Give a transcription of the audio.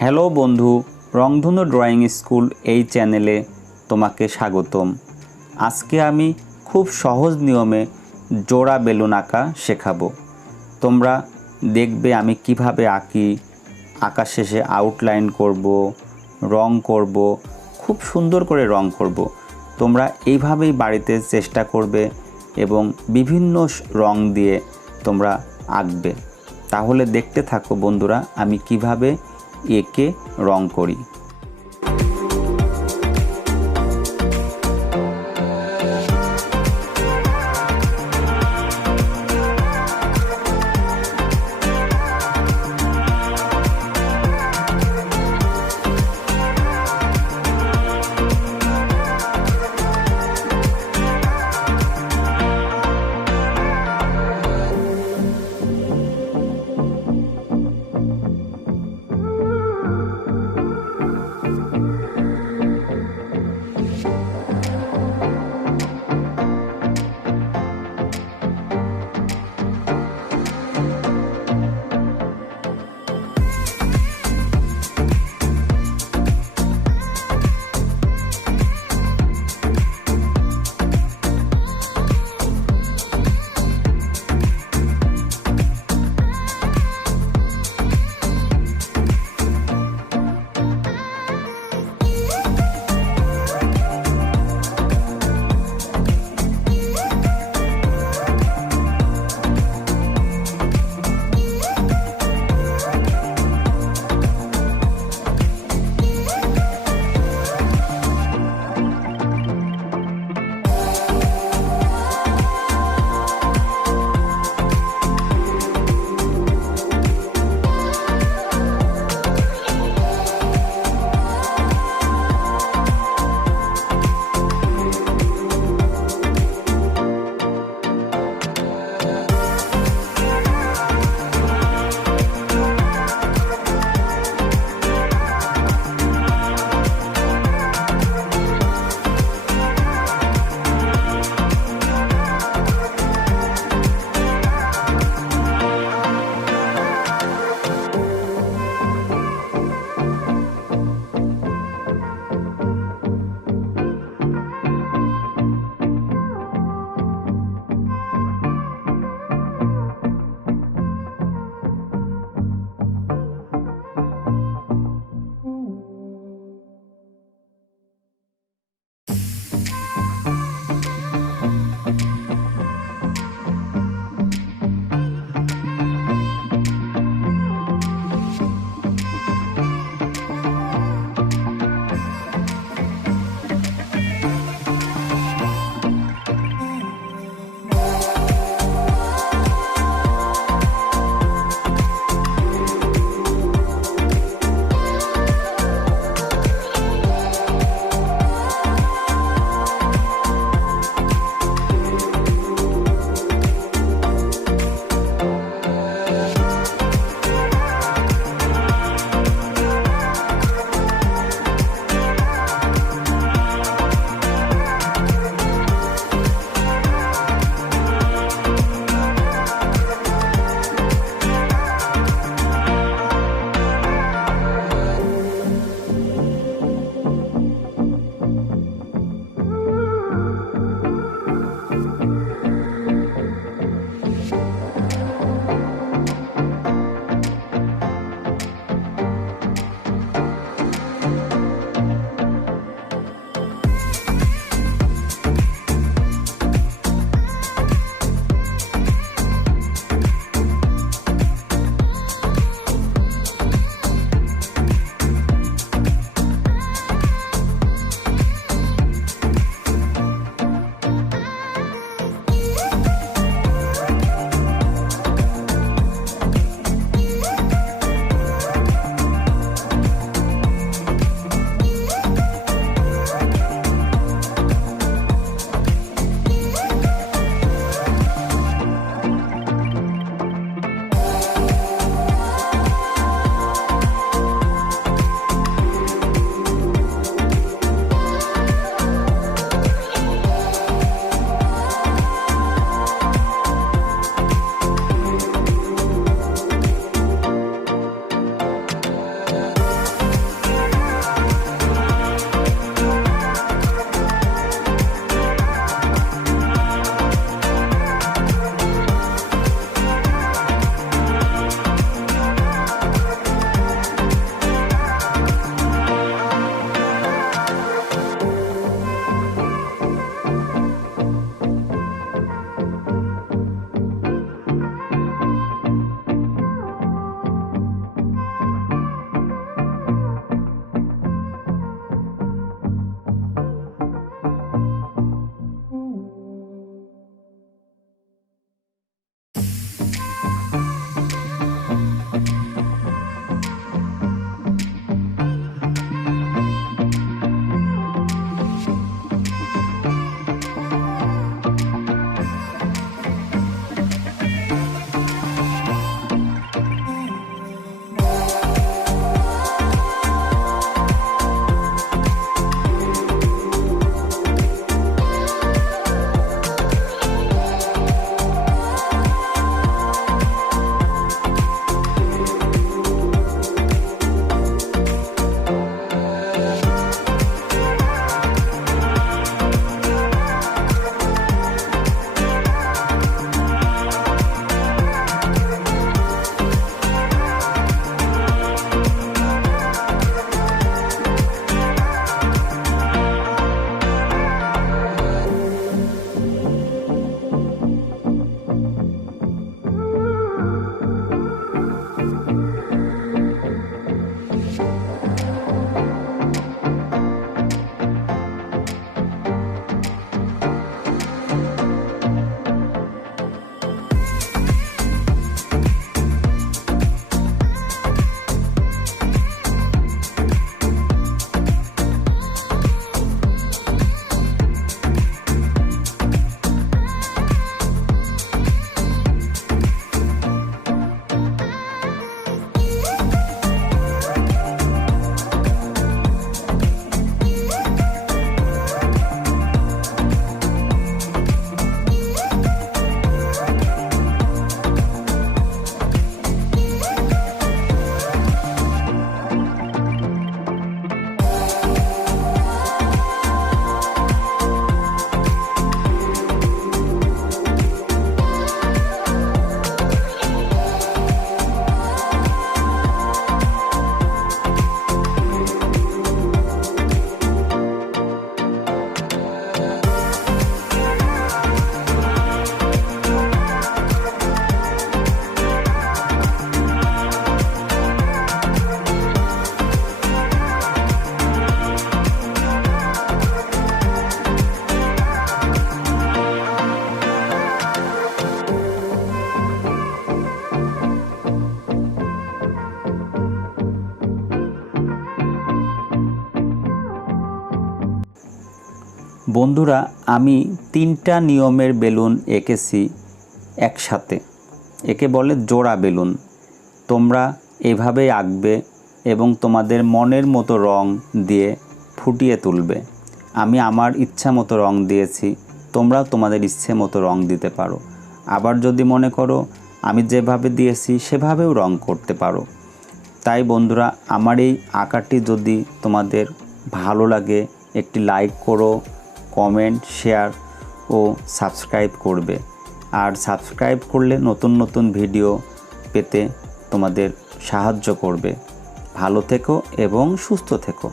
Hello বন্ধু, রংধনু drawing school এই চ্যানেলে তোমাকে স্বাগতম। আজকে আমি খুব সহজ নিয়মে জোড়া বেলুন আঁকা শেখাবো। তোমরা দেখবে আমি কিভাবে আঁকি, আঁকার শেষে আউটলাইন করব, রং করব, খুব সুন্দর করে রং করব। তোমরা এইভাবেই বাড়িতে চেষ্টা করবে এবং বিভিন্ন রং দিয়ে তোমরা আঁকবে। তাহলে দেখতে থাকো বন্ধুরা, আমি কিভাবে এঁকে রং করি। বন্ধুরা, আমি 3টা নিয়মের বেলুন এঁকেছি একসাথে। একে বলে জোড়া বেলুন। তোমরা এভাবেই আঁকবে এবং তোমাদের মনের মতো রং দিয়ে ফুটিয়ে তুলবে। আমি আমার ইচ্ছা মতো রং দিয়েছি, তোমরাও তোমাদের ইচ্ছে মতো রং দিতে পারো। আবার যদি মনে করো আমি যেভাবে দিয়েছি সেভাবেও রং করতে পারো। তাই বন্ধুরা, আমার এই আঁকাটি যদি তোমাদের ভালো লাগে একটি লাইক করো, কমেন্ট, শেয়ার ও সাবস্ক্রাইব করবে। আর সাবস্ক্রাইব করলে নতুন নতুন ভিডিও পেতে তোমাদের সাহায্য করবে। ভালো থেকো এবং সুস্থ থেকো।